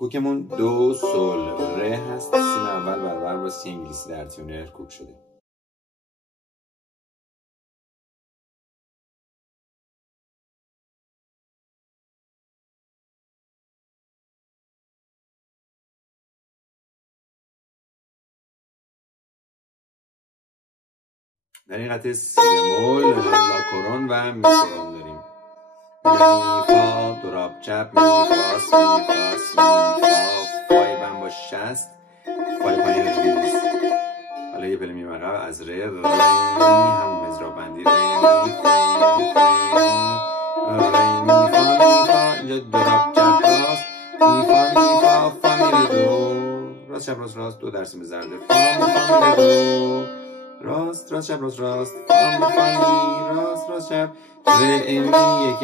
کوکمون دو سول ره هست. سیم اول برابر با سی انگلیسی در تیونر کوک شده. در این قطعه سی بمول، لاکورون و می کورون داریم. می فا دراب چپ، می فا سی فا سی فا، فای بم با 60، فای پایین ریز. حالا یه پله میریم عقب از ره ری همون مزرا بندی ری می فا اینجا دراب چپ راست، می فا فا میره دو، راست چپ راست راست، دو در سیم زرده، فا میره دو، راست راست چپ راست راست، فا می راست راست چپ، ره می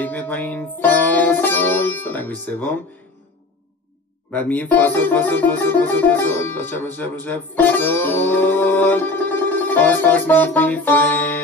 یک میاد پایین، فا سول سول انگوش سوم، بعد میگیم فا سول فا سول فا سول فا سول فا سول، راست چپ راست چپ راست چپ، فا سول فاس فاس می فره.